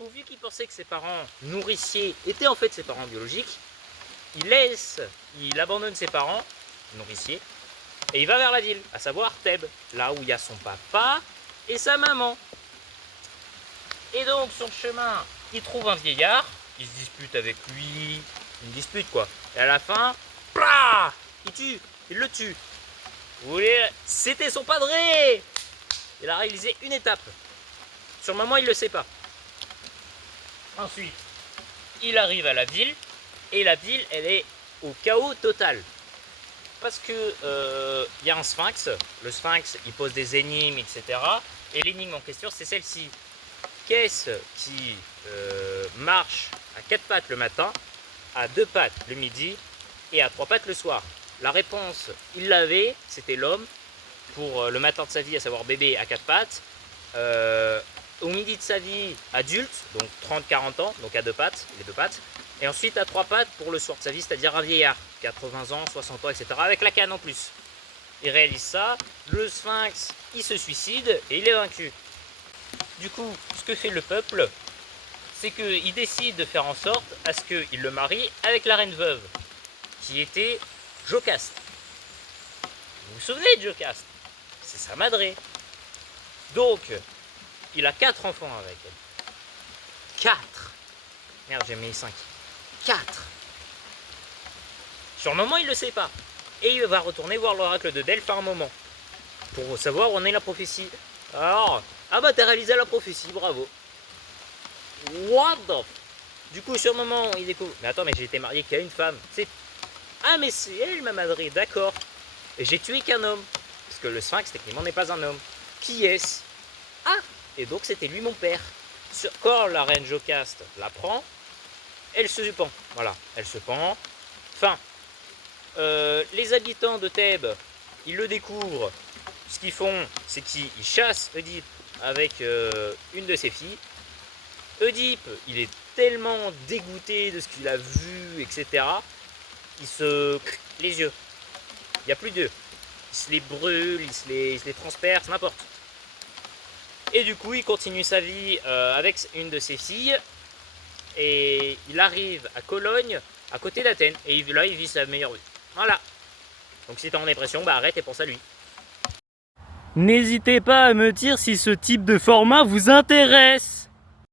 coup, vu qu'il pensait que ses parents nourriciers étaient en fait ses parents biologiques, il abandonne ses parents nourriciers et il va vers la ville, à savoir Thèbes, là où il y a son papa et sa maman. Et donc, sur le chemin, il trouve un vieillard, il se dispute avec lui, une dispute quoi. Et à la fin, plah, il le tue. Vous voulez, c'était son padré. Il a réalisé une étape. Sur le moment, il ne le sait pas. Ensuite, il arrive à la ville, et la ville, elle est au chaos total. Parce que y a un sphinx, le sphinx, il pose des énigmes, etc. Et l'énigme en question, c'est celle-ci. Qu'est-ce qui marche à 4 pattes le matin, à 2 pattes le midi et à 3 pattes le soir? La réponse, il l'avait, c'était l'homme, pour le matin de sa vie, à savoir bébé à 4 pattes, au midi de sa vie, adulte, donc 30-40 ans, donc à 2 pattes, les 2 pattes, et ensuite à 3 pattes pour le soir de sa vie, c'est-à-dire un vieillard, 80 ans, 60 ans, etc., avec la canne en plus. Il réalise ça, le sphinx, il se suicide et il est vaincu. Du coup, ce que fait le peuple, c'est qu'il décide de faire en sorte à ce qu'il le marie avec la reine veuve, qui était Jocaste. Vous vous souvenez de Jocaste? C'est sa madré. Donc, il a 4 enfants avec elle. 4. Merde, j'ai mis 5. 4. Sur le moment, il ne le sait pas. Et il va retourner voir l'oracle de Delphes à un moment. Pour savoir où en est la prophétie. Alors, ah bah t'as réalisé la prophétie, bravo. What the... Du coup, sur le moment, il découvre... Mais attends, mais j'ai été marié qu'à une femme. C'est... Ah, mais c'est elle, ma madré, d'accord. Et j'ai tué qu'un homme. Parce que le sphinx, techniquement, n'est pas un homme. Qui est-ce? Ah, et donc c'était lui mon père. Quand la reine Jocaste la prend, elle se pend. Voilà, elle se pend. Fin. Les habitants de Thèbes, ils le découvrent. Ce qu'ils font, c'est qu'ils chassent Oedipe avec une de ses filles. Oedipe, il est tellement dégoûté de ce qu'il a vu, etc. Il se... les yeux. Il n'y a plus d'eux. Il se les brûle, il se les transperce, n'importe. Et du coup, il continue sa vie avec une de ses filles. Et il arrive à Cologne, à côté d'Athènes. Et là, il vit sa meilleure vie. Voilà. Donc si t'es en dépression, bah arrête et pense à lui. N'hésitez pas à me dire si ce type de format vous intéresse.